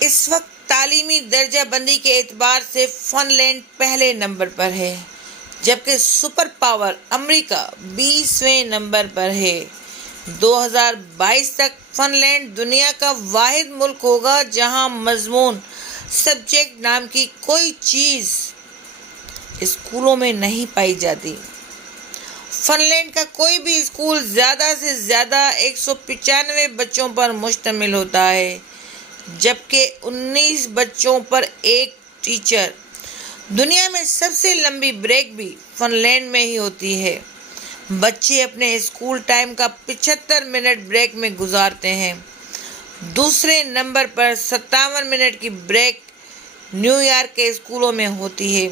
اس وقت تعلیمی درجہ بندی کے اعتبار سے فن لینڈ پہلے نمبر پر ہے، جبکہ سپر پاور امریکہ 20ویں نمبر پر ہے۔ 2022 تک فن لینڈ دنیا کا واحد ملک ہوگا جہاں مضمون سبجیکٹ نام کی کوئی چیز اسکولوں میں نہیں پائی جاتی۔ فن لینڈ کا کوئی بھی اسکول زیادہ سے زیادہ 195 بچوں پر مشتمل ہوتا ہے، جبکہ 19 بچوں پر ایک ٹیچر۔ دنیا میں سب سے لمبی بریک بھی فن لینڈ میں ہی ہوتی ہے۔ بچے اپنے اسکول ٹائم کا 75 منٹ بریک میں گزارتے ہیں۔ دوسرے نمبر پر 57 منٹ کی بریک نیو یارک کے اسکولوں میں ہوتی ہے،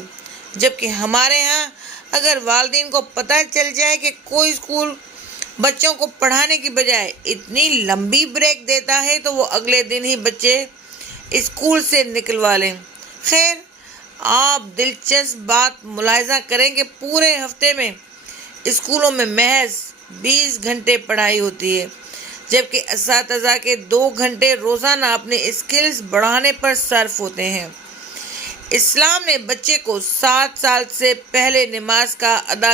جبکہ ہمارے ہاں اگر والدین کو پتہ چل جائے کہ کوئی اسکول بچوں کو پڑھانے کی بجائے اتنی لمبی بریک دیتا ہے تو وہ اگلے دن ہی بچے اسکول سے نکلوا لیں۔ خیر، آپ دلچسپ بات ملاحظہ کریں کہ پورے ہفتے میں اسکولوں میں محض 20 گھنٹے پڑھائی ہوتی ہے، جبکہ اساتذہ کے 2 گھنٹے روزانہ اپنی اسکلز بڑھانے پر صرف ہوتے ہیں۔ اسلام نے بچے کو 7 سال سے پہلے نماز کا ادا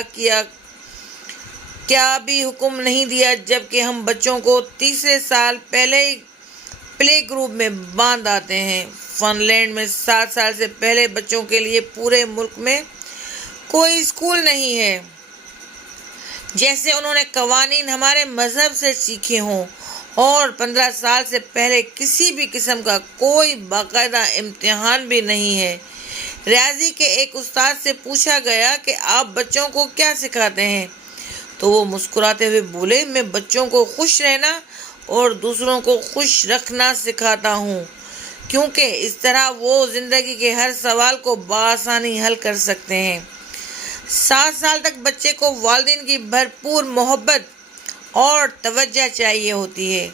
کیا بھی حکم نہیں دیا، جبکہ ہم بچوں کو تیسرے سال پہلے ہی پلے گروپ میں باندھ آتے ہیں۔ فن لینڈ میں 7 سال سے پہلے بچوں کے لیے پورے ملک میں کوئی اسکول نہیں ہے، جیسے انہوں نے قوانین ہمارے مذہب سے سیکھے ہوں، اور 15 سال سے پہلے کسی بھی قسم کا کوئی باقاعدہ امتحان بھی نہیں ہے۔ ریاضی کے ایک استاد سے پوچھا گیا کہ آپ بچوں کو کیا سکھاتے ہیں، تو وہ مسکراتے ہوئے بولے، میں بچوں کو خوش رہنا اور دوسروں کو خوش رکھنا سکھاتا ہوں، کیونکہ اس طرح وہ زندگی کے ہر سوال کو بآسانی حل کر سکتے ہیں۔ 7 سال تک بچے کو والدین کی بھرپور محبت اور توجہ چاہیے ہوتی ہے،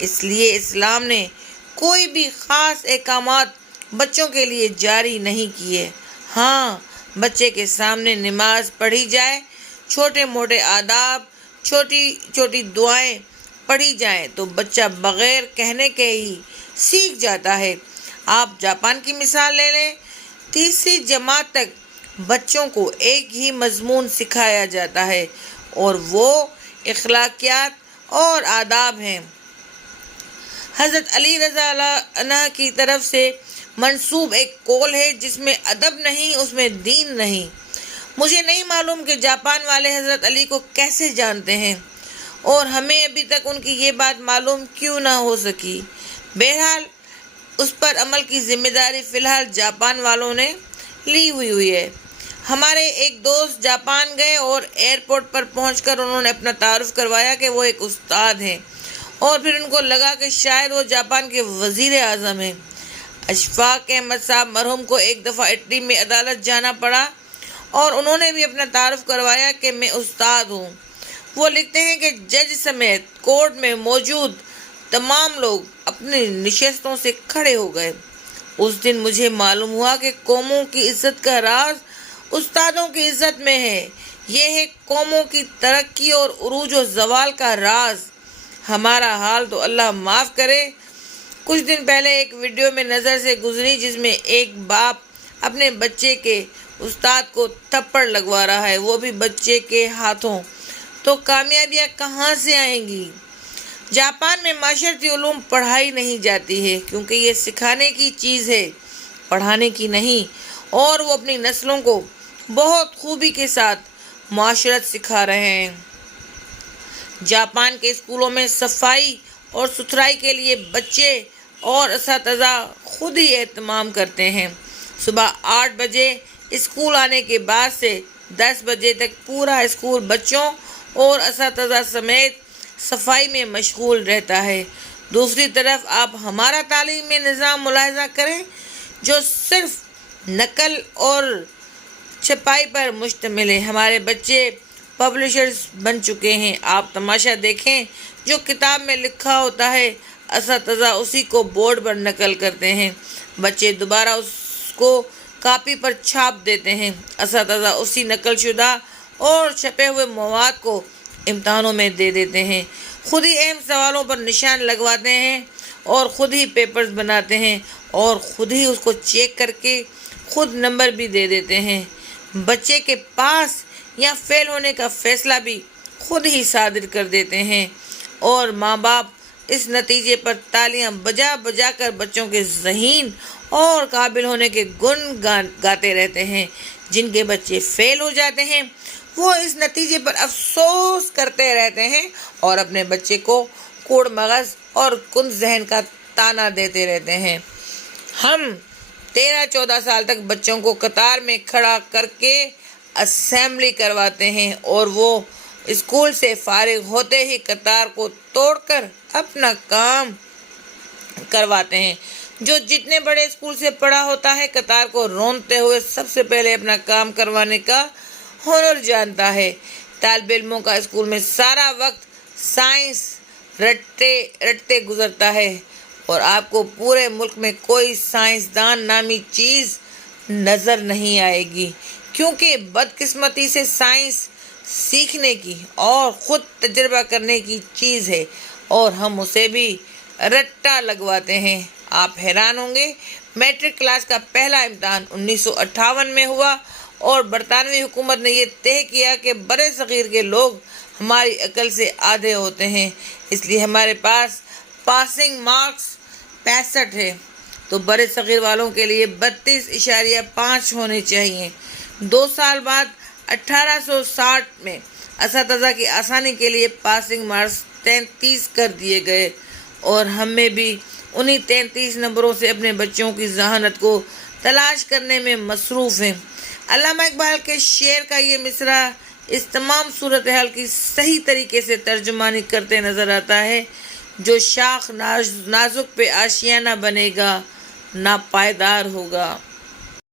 اس لیے اسلام نے کوئی بھی خاص احکامات بچوں کے لیے جاری نہیں کیے۔ ہاں، بچے کے سامنے نماز پڑھی جائے، چھوٹے موٹے آداب، چھوٹی چھوٹی دعائیں پڑھی جائیں تو بچہ بغیر کہنے کے ہی سیکھ جاتا ہے۔ آپ جاپان کی مثال لے لیں، تیسری جماعت تک بچوں کو ایک ہی مضمون سکھایا جاتا ہے، اور وہ اخلاقیات اور آداب ہیں۔ حضرت علی رضی اللہ عنہ کی طرف سے منسوب ایک قول ہے، جس میں ادب نہیں اس میں دین نہیں۔ مجھے نہیں معلوم کہ جاپان والے حضرت علی کو کیسے جانتے ہیں، اور ہمیں ابھی تک ان کی یہ بات معلوم کیوں نہ ہو سکی۔ بہرحال اس پر عمل کی ذمہ داری فی الحال جاپان والوں نے لی ہوئی ہے۔ ہمارے ایک دوست جاپان گئے اور ایئرپورٹ پر پہنچ کر انہوں نے اپنا تعارف کروایا کہ وہ ایک استاد ہیں، اور پھر ان کو لگا کہ شاید وہ جاپان کے وزیر اعظم ہیں۔ اشفاق احمد صاحب مرحوم کو ایک دفعہ اٹلی میں عدالت جانا پڑا، اور انہوں نے بھی اپنا تعارف کروایا کہ میں استاد ہوں۔ وہ لکھتے ہیں کہ جج سمیت کورٹ میں موجود تمام لوگ اپنی نشستوں سے کھڑے ہو گئے۔ اس دن مجھے معلوم ہوا کہ قوموں کی عزت کا راز استادوں کی عزت میں ہے۔ یہ ہے قوموں کی ترقی اور عروج و زوال کا راز۔ ہمارا حال تو اللہ معاف کرے۔ کچھ دن پہلے ایک ویڈیو میں نظر سے گزری جس میں ایک باپ اپنے بچے کے استاد کو تھپڑ لگوا رہا ہے، وہ بھی بچے کے ہاتھوں۔ تو کامیابیاں کہاں سے آئیں گی؟ جاپان میں معاشرتی علوم پڑھائی نہیں جاتی ہے، کیونکہ یہ سکھانے کی چیز ہے، پڑھانے کی نہیں، اور وہ اپنی نسلوں کو بہت خوبی کے ساتھ معاشرت سکھا رہے ہیں۔ جاپان کے اسکولوں میں صفائی اور ستھرائی کے لیے بچے اور اساتذہ خود ہی اہتمام کرتے ہیں۔ صبح 8 بجے اسکول آنے کے بعد سے 10 بجے تک پورا اسکول بچوں اور اساتذہ سمیت صفائی میں مشغول رہتا ہے۔ دوسری طرف آپ ہمارا تعلیمی نظام ملاحظہ کریں، جو صرف نقل اور چھپائی پر مشتمل ہے۔ ہمارے بچے پبلشرز بن چکے ہیں۔ آپ تماشا دیکھیں، جو کتاب میں لکھا ہوتا ہے اساتذہ اسی کو بورڈ پر نقل کرتے ہیں، بچے دوبارہ اس کو کاپی پر چھاپ دیتے ہیں، اساتذہ اسی نقل شدہ اور چھپے ہوئے مواد کو امتحانوں میں دے دیتے ہیں، خود ہی اہم سوالوں پر نشان لگواتے ہیں اور خود ہی پیپرز بناتے ہیں اور خود ہی اس کو چیک کر کے خود نمبر بھی دے دیتے ہیں۔ بچے کے پاس یا فیل ہونے کا فیصلہ بھی خود ہی صادر کر دیتے ہیں، اور ماں باپ اس نتیجے پر تالیاں بجا بجا کر بچوں کے ذہین اور قابل ہونے کے گن گاتے رہتے ہیں۔ جن کے بچے فیل ہو جاتے ہیں وہ اس نتیجے پر افسوس کرتے رہتے ہیں اور اپنے بچے کو کوڑ مغز اور کند ذہن کا تانا دیتے رہتے ہیں۔ ہم 13-14 سال تک بچوں کو قطار میں کھڑا کر کے اسمبلی کرواتے ہیں اور وہ اسکول سے فارغ ہوتے ہی قطار کو توڑ کر اپنا کام کرواتے ہیں۔ جو جتنے بڑے اسکول سے پڑھا ہوتا ہے قطار کو رونتے ہوئے سب سے پہلے اپنا کام کروانے کا ہنر جانتا ہے۔ طالب علموں کا اسکول میں سارا وقت سائنس رٹتے گزرتا ہے، اور آپ کو پورے ملک میں کوئی سائنسدان نامی چیز نظر نہیں آئے گی، کیونکہ بدقسمتی سے سائنس سیکھنے کی اور خود تجربہ کرنے کی چیز ہے، اور ہم اسے بھی رٹا لگواتے ہیں۔ آپ حیران ہوں گے، میٹرک کلاس کا پہلا امتحان 1958 میں ہوا، اور برطانوی حکومت نے یہ طے کیا کہ برِ صغیر کے لوگ ہماری عقل سے آدھے ہوتے ہیں، اس لیے ہمارے پاس پاسنگ مارکس 65 ہے، تو برِ صغیر والوں کے لیے 32.5 ہونے چاہیے۔ 2 سال بعد 1860 میں اساتذہ کی آسانی کے لیے پاسنگ مارکس 33 کر دیے گئے، اور ہمیں بھی انہی 33 نمبروں سے اپنے بچوں کی ذہانت کو تلاش کرنے میں مصروف ہیں۔ علامہ اقبال کے شعر کا یہ مصرع اس تمام صورتحال کی صحیح طریقے سے ترجمانی کرتے نظر آتا ہے: جو شاخ نازک پہ آشیانہ بنے گا، ناپائیدار ہوگا۔